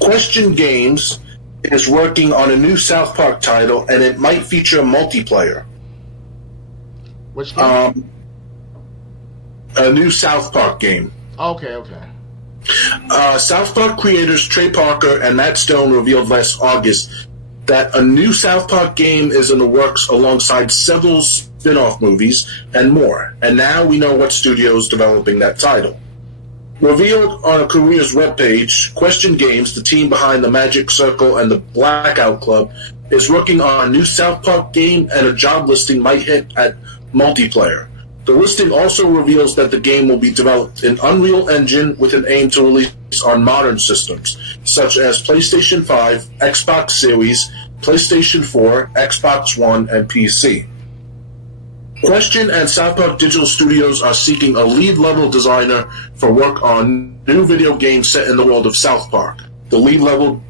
Question Games is working on a new South Park title, and it might feature multiplayer. Which game? A new South Park game. Okay. South Park creators Trey Parker and Matt Stone revealed last August that a new South Park game is in the works alongside several spin-off movies and more. And now we know what studio is developing that title. Revealed on a careers webpage, Question Games, the team behind the Magic Circle and the Blackout Club, is working on a new South Park game, and a job listing might hint at multiplayer. The listing also reveals that the game will be developed in Unreal Engine with an aim to release on modern systems, such as PlayStation 5, Xbox Series, PlayStation 4, Xbox One, and PC. Question and South Park Digital Studios are seeking a lead-level designer for work on new video games set in the world of South Park. The lead-level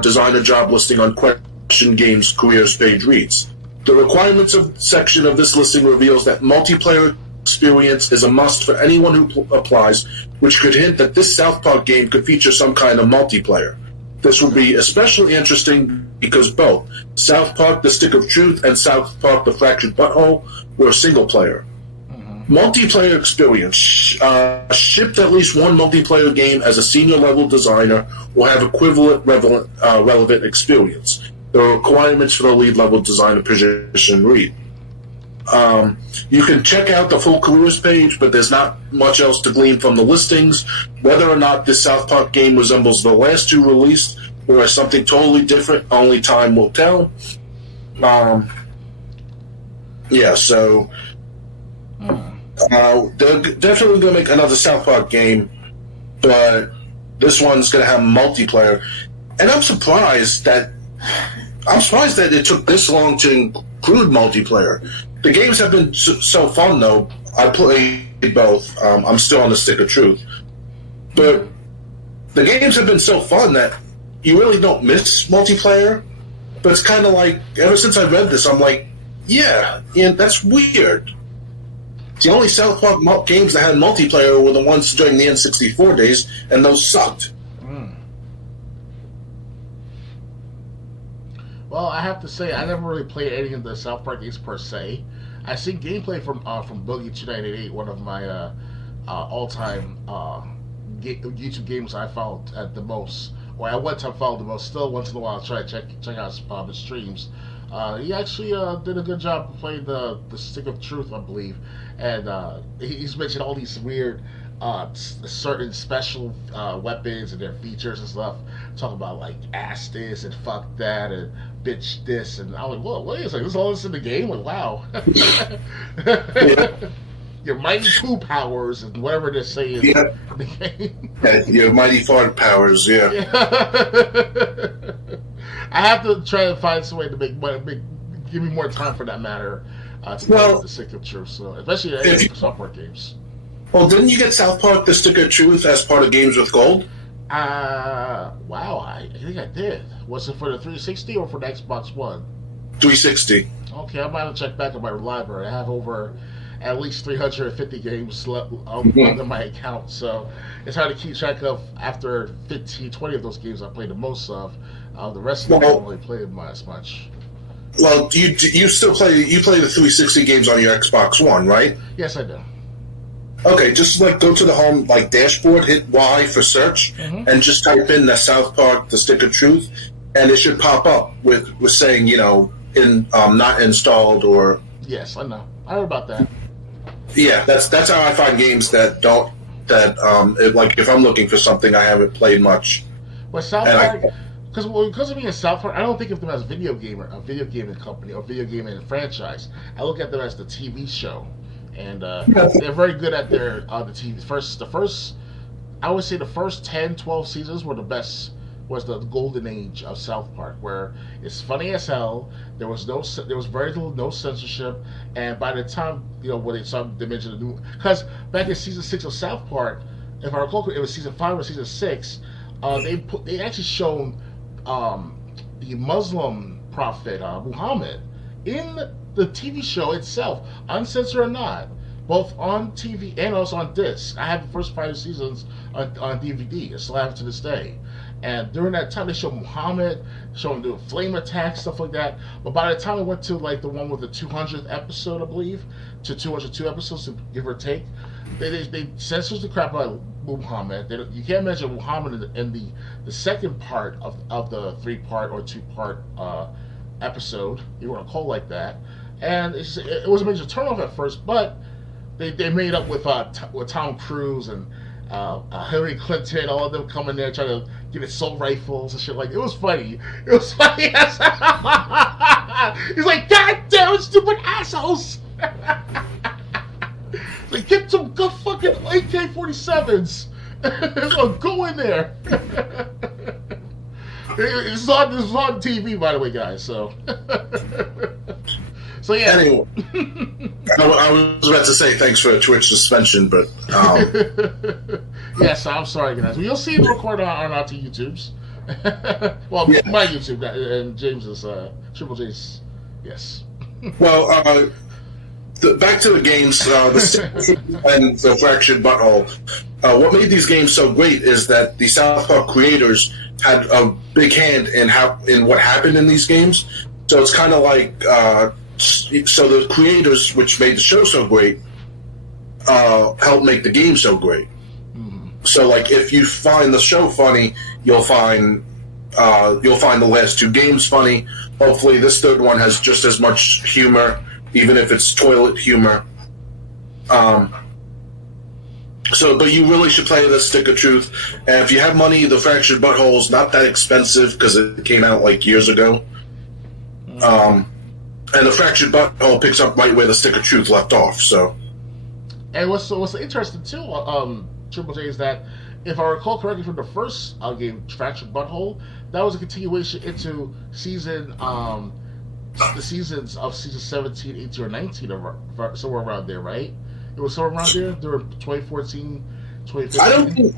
designer job listing on Question Games' careers page reads, the requirements section of this listing reveals that multiplayer experience is a must for anyone who applies, which could hint that this South Park game could feature some kind of multiplayer. This would be especially interesting because both South Park The Stick of Truth and South Park The Fractured Butthole were single player. Multiplayer experience. Shipped at least one multiplayer game as a senior level designer will have equivalent relevant experience. The requirements for the lead level designer position read. You can check out the full careers page, but there's not much else to glean from the listings. Whether or not this South Park game resembles the last two released or is something totally different, only time will tell. So they're definitely going to make another South Park game, but this one's going to have multiplayer. And I'm surprised that it took this long to include multiplayer. The games have been so fun, though. I played both. I'm still on the Stick of Truth. But the games have been so fun that you really don't miss multiplayer. But it's kind of like, ever since I read this, I'm like, yeah, that's weird. The only South Park games that had multiplayer were the ones during the N64 days, and those sucked. Well, I have to say, I never really played any of the South Park games per se. I seen gameplay from Boogie 298, one of my all-time YouTube games I followed at the most, or at one time followed the most. Still, once in a while, I try to check out his streams. He actually did a good job of playing the Stick of Truth, I believe, and he's mentioned all these weird certain special weapons and their features and stuff. Talking about like ass this and fuck that and bitch this, and I was like, whoa, wait a second, this is all this in the game? Like, wow. Your mighty poo powers and whatever they're saying in the game. Your mighty fart powers, yeah. I have to try to find some way to give me more time for that matter to play the Stick of Truth, so especially the software games. Well, didn't you get South Park The Stick of Truth as part of Games with Gold? Wow, I think I did. Was it for the 360 or for the Xbox One? 360. Okay, I might have to check back on my library. I have over at least 350 games left on my account, so it's hard to keep track of. After 15, 20 of those games I played the most of. The rest of them I don't really play as much. Well, you still play the 360 games on your Xbox One, right? Yes, I do. Okay, just like go to the home dashboard, hit Y for search, and just type in the South Park The Stick of Truth, and it should pop up with saying not installed or. Yes, I know. I heard about that. Yeah, that's how I find games that don't like if I'm looking for something I haven't played much. Well, South Park. Because of being a South Park, I don't think of them as a video gaming company or video gaming franchise. I look at them as the TV show, and they're very good at their the TV. I would say the first 10, 12 seasons were the best. Was the golden age of South Park, where it's funny as hell. There was very little, no censorship, and by the time when they started to mention the new, because back in season 6 of South Park, if I recall, it was season 5 or season 6. They actually shown the Muslim prophet Muhammad in the TV show itself, uncensored or not, both on TV and also on disc. I have the first 5 seasons on DVD. I still have it to this day. And during that time, they showed Muhammad, showed him doing flame attacks, stuff like that. But by the time it went to like the one with the 200th episode, I believe, to 202 episodes, give or take, they censored the crap out of Muhammad. You can't mention Muhammad in the second part of the 3-part or 2-part episode, you want to call it like that. And it was a major turnoff at first, but they made up with Tom Cruise and Hillary Clinton, all of them coming there trying to get assault rifles and shit. Like, it was funny. It was funny. He's like, God damn it, stupid assholes! Like, get some good fucking AK-47s. Go in there. This is on TV, by the way, guys. So, so yeah. Anyway, I was about to say thanks for a Twitch suspension, but yes, I'm sorry, guys. You'll see it recorded on our YouTubes. Well, yeah. My YouTube and James's Triple J's. Yes. Well, back to the games, and the Fractured Butthole. What made these games so great is that the South Park creators had a big hand in what happened in these games. So it's kind of like, so the creators, which made the show so great, helped make the game so great. Mm-hmm. So, like, if you find the show funny, you'll find the last 2 games funny. Hopefully, this third one has just as much humor, even if it's toilet humor. But you really should play the Stick of Truth. And if you have money, the Fractured Butthole is not that expensive because it came out like years ago. And the Fractured Butthole picks up right where the Stick of Truth left off. So, and what's interesting too, Triple J, is that if I recall correctly from the first game, Fractured Butthole, that was a continuation into the seasons of season 17, 18, or 19, or somewhere around there, right? It was somewhere around there during 2014, 2015.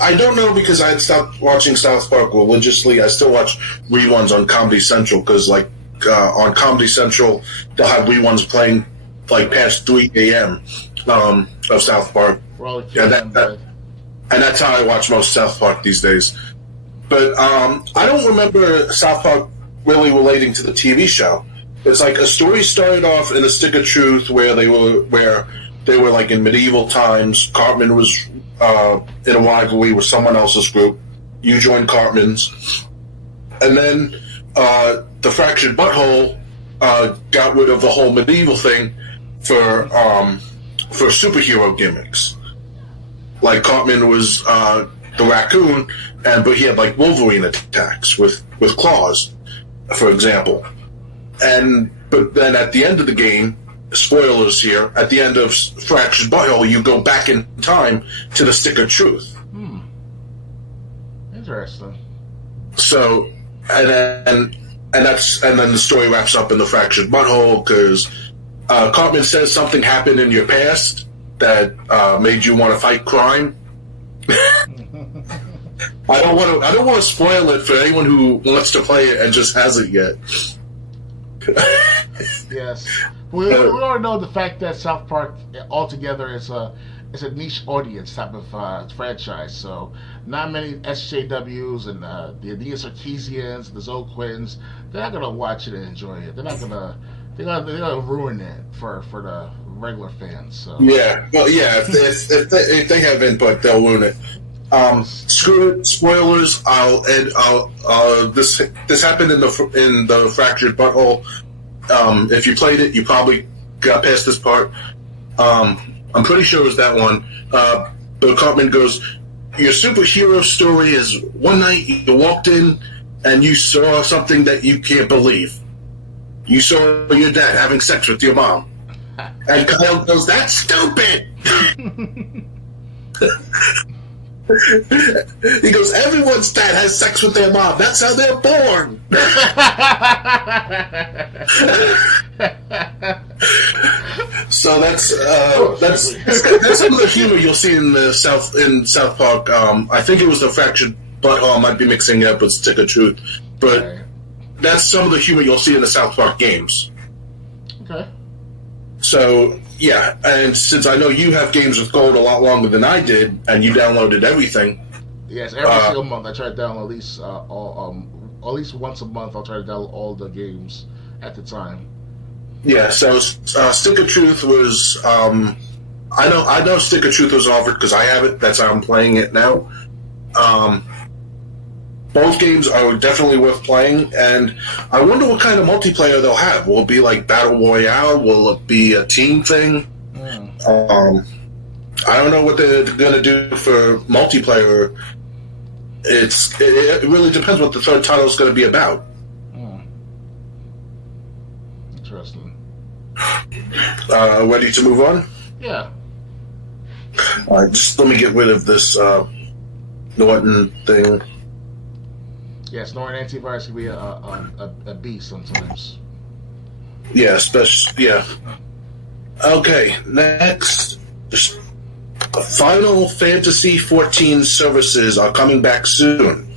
I don't know because I had stopped watching South Park religiously. I still watch reruns on Comedy Central because, like, on Comedy Central, they'll have reruns playing like past 3 a.m. Of South Park. And that's how I watch most South Park these days. But I don't remember South Park really relating to the TV show. It's like a story started off in a Stick of Truth where they were like in medieval times. Cartman was in a rivalry with someone else's group. You joined Cartman's, and then the Fractured Butthole got rid of the whole medieval thing for superhero gimmicks. Like Cartman was the raccoon, but he had like Wolverine attacks with claws, for example. But then at the end of the game, spoilers here, at the end of Fractured Butthole, you go back in time to the Stick of Truth. Interesting. So, and then the story wraps up in the Fractured Butthole because Cartman says something happened in your past that made you want to fight crime. I don't want to spoil it for anyone who wants to play it and just hasn't yet. Yes, we already know the fact that South Park altogether is a niche audience type of franchise. So not many SJWs and the Adia Sarkeesians, the Zoquins, they're not gonna watch it and enjoy it. They're gonna ruin it for the regular fans. So yeah, well, yeah, if they have input, they'll ruin it. Screw it, spoilers. This happened in the Fractured Butthole. If you played it, you probably got past this part. I'm pretty sure it was that one. But Cartman goes, your superhero story is one night you walked in and you saw something that you can't believe. You saw your dad having sex with your mom. And Kyle goes, that's stupid! He goes, everyone's dad has sex with their mom. That's how they're born. So that's some of the humor you'll see in South Park. I think it was the Fractured Butthole. I might be mixing it up with Stick of Truth, but that's some of the humor you'll see in the South Park games. Okay. So, yeah, and since I know you have games with gold a lot longer than I did, and you downloaded everything, Yes, every single month I try to download at least once a month. I'll try to download all the games at the time. Yeah, so Stick of Truth was. I know Stick of Truth was offered because I have it. That's how I'm playing it now. Both games are definitely worth playing, and I wonder what kind of multiplayer they'll have. Will it be like Battle Royale? Will it be a team thing? I don't know what they're going to do for multiplayer. It really depends what the third title is going to be about. Interesting. Ready to move on? Yeah. Just let me get rid of this Norton thing. Yes, Norton antivirus can be a beast sometimes. Yeah, yeah. Okay, next. Final Fantasy 14 services are coming back soon.